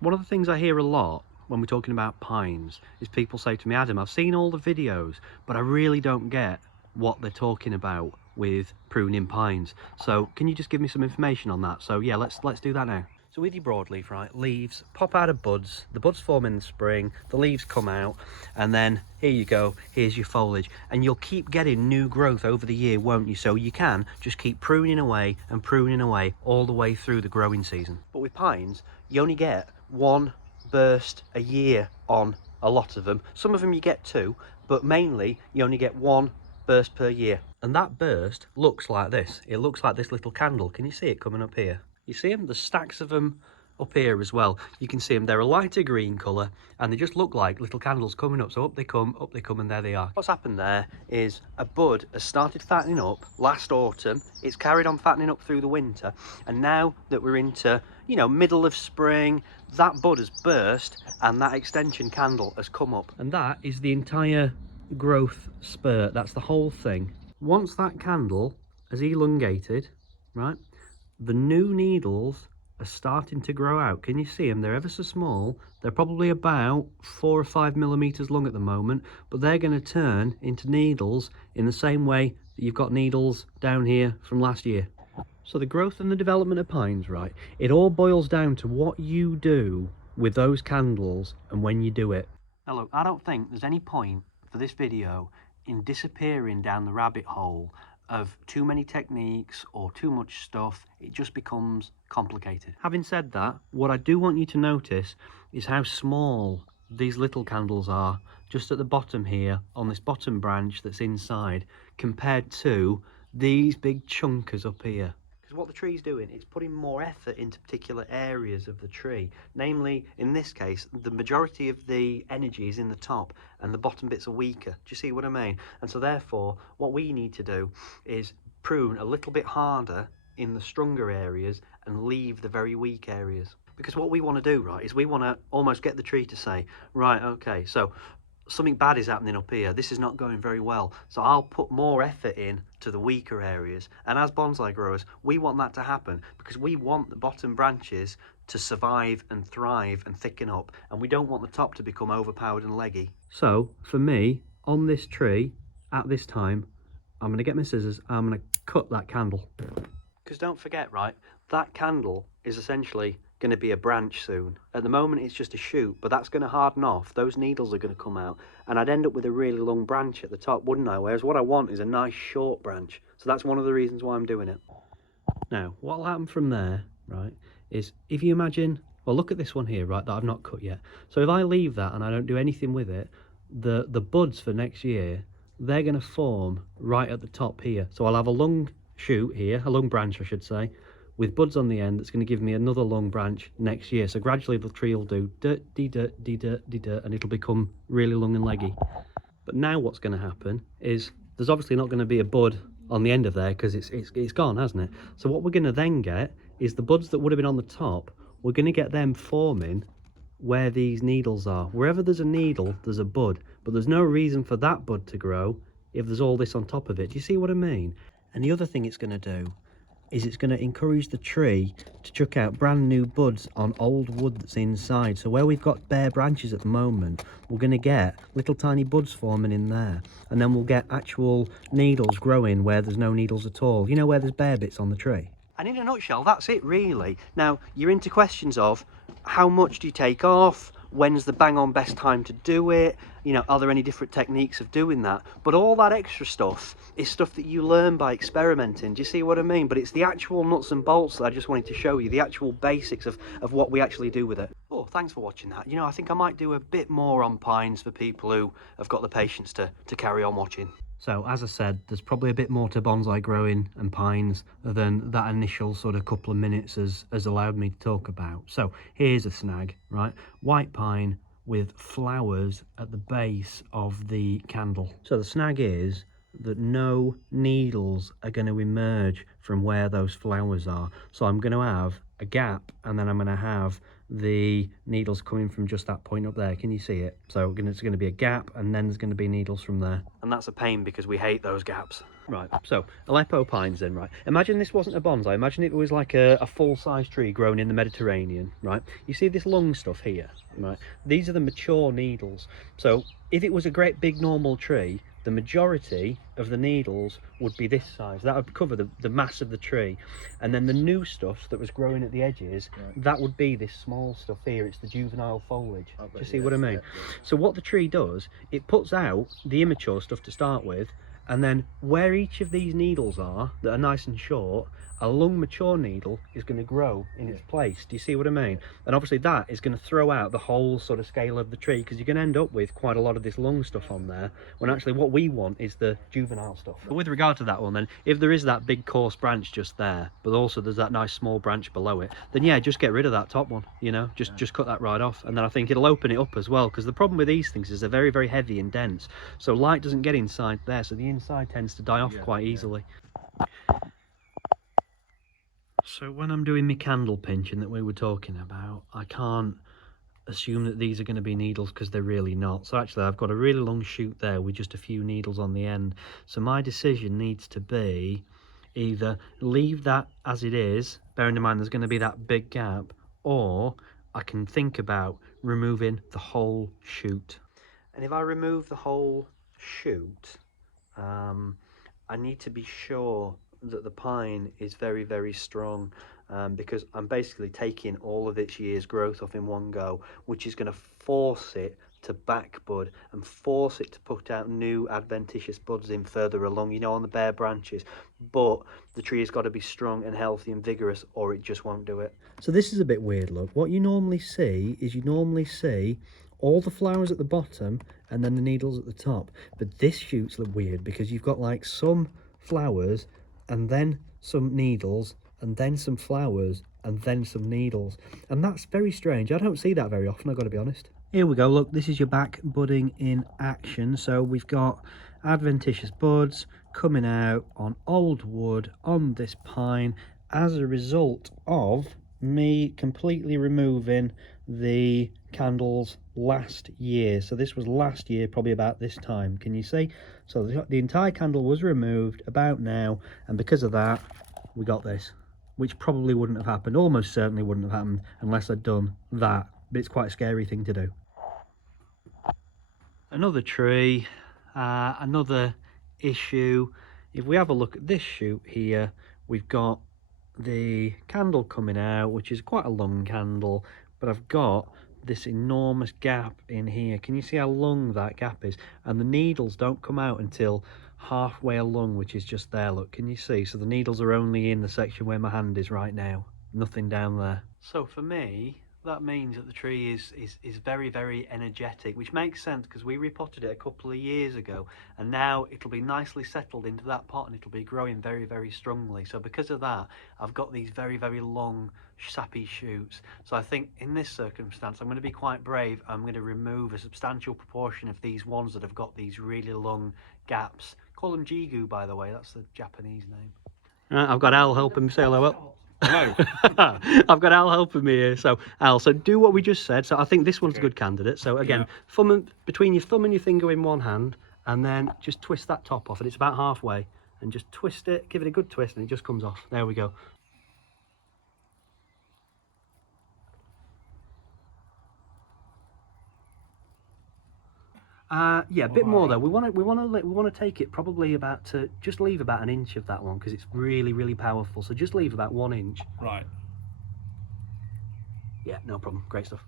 One of the things I hear a lot when we're talking about pines is people say to me, Adam, I've seen all the videos, but I really don't get what they're talking about with pruning pines. So can you just give me some information on that? So yeah, let's do that now. So with your broadleaf, right, leaves pop out of buds, the buds form in the spring, the leaves come out, and then here you go, here's your foliage. And you'll keep getting new growth over the year, won't you? So you can just keep pruning away and pruning away all the way through the growing season. But with pines, you only get one burst a year on a lot of them. Some of them you get two, but mainly you only get one burst per year. And that burst looks like this. It looks like this little candle. Can you see it coming up here? You see them? There's stacks of them up here as well. You can see them. They're a lighter green colour and they just look like little candles coming up. So up they come, and there they are. What's happened there is a bud has started fattening up last autumn. It's carried on fattening up through the winter, and now that we're into, you know, middle of spring, that bud has burst and that extension candle has come up. And that is the entire growth spurt. That's the whole thing. Once that candle has elongated, right, the new needles are starting to grow out. Can you see them? They're ever so small. They're probably about 4 or 5 millimeters long at the moment, but they're going to turn into needles in the same way that you've got needles down here from last year. So the growth and the development of pines, right, it all boils down to what you do with those candles and when you do it. Now look, I don't think there's any point for this video in disappearing down the rabbit hole of too many techniques or too much stuff. It just becomes complicated. Having said that, what I do want you to notice is how small these little candles are just at the bottom here on this bottom branch that's inside compared to these big chunkers up here. Because what the tree's doing, it's putting more effort into particular areas of the tree. Namely, in this case, the majority of the energy is in the top and the bottom bits are weaker. Do you see what I mean? And so therefore, what we need to do is prune a little bit harder in the stronger areas and leave the very weak areas. Because what we want to do, right, is we want to almost get the tree to say, right, okay, so something bad is happening up here, this is not going very well, so I'll put more effort in to the weaker areas. And as bonsai growers, we want that to happen because we want the bottom branches to survive and thrive and thicken up, and we don't want the top to become overpowered and leggy. So for me, on this tree at this time, I'm going to get my scissors, I'm going to cut that candle. Because don't forget, right, that candle is essentially going to be a branch soon. At the moment it's just a shoot, but that's going to harden off, those needles are going to come out, and I'd end up with a really long branch at the top, wouldn't I? Whereas what I want is a nice short branch. So that's one of the reasons why I'm doing it. Now what'll happen from there, right, is if you imagine, well, look at this one here, right, that I've not cut yet. So if I leave that and I don't do anything with it, the buds for next year, they're going to form right at the top here. So I'll have a long shoot here, a long branch I should say, with buds on the end that's going to give me another long branch next year. So gradually the tree will do dirt, de-dirt, de-dirt, de-dirt, and it'll become really long and leggy. But now what's going to happen is there's obviously not going to be a bud on the end of there because it's gone, hasn't it? So what we're going to then get is the buds that would have been on the top, we're going to get them forming where these needles are. Wherever there's a needle, there's a bud, but there's no reason for that bud to grow if there's all this on top of it. Do you see what I mean? And the other thing it's going to do is it's going to encourage the tree to chuck out brand new buds on old wood that's inside. So where we've got bare branches at the moment, we're going to get little tiny buds forming in there, and then we'll get actual needles growing where there's no needles at all, you know, where there's bare bits on the tree. And in a nutshell, that's it really. Now you're into questions of how much do you take off, when's the bang on best time to do it, you know, are there any different techniques of doing that? But all that extra stuff is stuff that you learn by experimenting. Do you see what I mean? But it's the actual nuts and bolts that I just wanted to show you, the actual basics of what we actually do with it. Oh, thanks for watching that. You know, I think I might do a bit more on pines for people who have got the patience to carry on watching. So as I said, there's probably a bit more to bonsai growing and pines than that initial sort of couple of minutes has allowed me to talk about. So here's a snag, right? White pine with flowers at the base of the candle. So the snag is that no needles are going to emerge from where those flowers are. So I'm going to have a gap, and then I'm going to have the needles coming from just that point up there. Can you see it? So it's going to be a gap, and then there's going to be needles from there. And that's a pain because we hate those gaps. Right, so Aleppo pines then, right? Imagine this wasn't a bonsai, imagine it was like a full-size tree grown in the Mediterranean, right? You see this long stuff here, right? These are the mature needles. So if it was a great big normal tree, the majority of the needles would be this size. That would cover the mass of the tree. And then the new stuff that was growing at the edges, that would be this small stuff here. It's the juvenile foliage. Do you see what I mean? So what the tree does, it puts out the immature stuff to start with, and then where each of these needles are that are nice and short, a long mature needle is going to grow in its place. Do you see what I mean? And obviously that is going to throw out the whole sort of scale of the tree, because you're going to end up with quite a lot of this long stuff on there, when actually what we want is the juvenile stuff. But with regard to that one then, if there is that big coarse branch just there, but also there's that nice small branch below it, then yeah, just get rid of that top one, you know, just cut that right off. And then I think it'll open it up as well, because the problem with these things is they're very, very heavy and dense. So light doesn't get inside there, so the inside tends to die off quite easily. So when I'm doing my candle pinching that we were talking about, I can't assume that these are going to be needles, because they're really not. So actually I've got a really long shoot there with just a few needles on the end. So my decision needs to be either leave that as it is, bearing in mind there's going to be that big gap, or I can think about removing the whole shoot. And if I remove the whole shoot, I need to be sure that the pine is very, very strong, because I'm basically taking all of its year's growth off in one go, which is going to force it to back bud and force it to put out new adventitious buds in further along, you know, on the bare branches. But the tree has got to be strong and healthy and vigorous, or it just won't do it. So this is a bit weird, look. What you normally see is all the flowers at the bottom and then the needles at the top. But this shoots look weird, because you've got like some flowers and then some needles and then some flowers and then some needles, and that's very strange. I don't see that very often, I've got to be honest. Here we go, look, this is your back budding in action. So we've got adventitious buds coming out on old wood on this pine as a result of me completely removing the candles last year. So this was last year, probably about this time. Can you see? So the entire candle was removed about now, and because of that we got this, which probably wouldn't have happened, almost certainly wouldn't have happened unless I'd done that. But it's quite a scary thing to do. Another tree, another issue. If we have a look at this shoot here, we've got the candle coming out, which is quite a long candle, but I've got this enormous gap in here. Can you see how long that gap is? And the needles don't come out until halfway along, which is just there, look, can you see? So the needles are only in the section where my hand is right now, nothing down there. So for me, that means that the tree is very, very energetic, which makes sense, because we repotted it a couple of years ago, and now it'll be nicely settled into that pot and it'll be growing very, very strongly. So because of that, I've got these very, very long sappy shoots. So I think in this circumstance I'm going to be quite brave. I'm going to remove a substantial proportion of these ones that have got these really long gaps. Call them jigu, by the way, that's the Japanese name. I've got Al helping me say hello. Hello. I've got Al helping me here. So Al, so do what we just said. So I think this one's a good candidate. So again, between your thumb and your finger in one hand, and then just twist that top off, and it's about halfway, and just twist it, give it a good twist, and it just comes off. There we go. Yeah, a bit more though. We want to take it probably about just leave about 1 inch of that one, because it's really, really powerful. So just leave about 1 inch. Right. Yeah, no problem. Great stuff.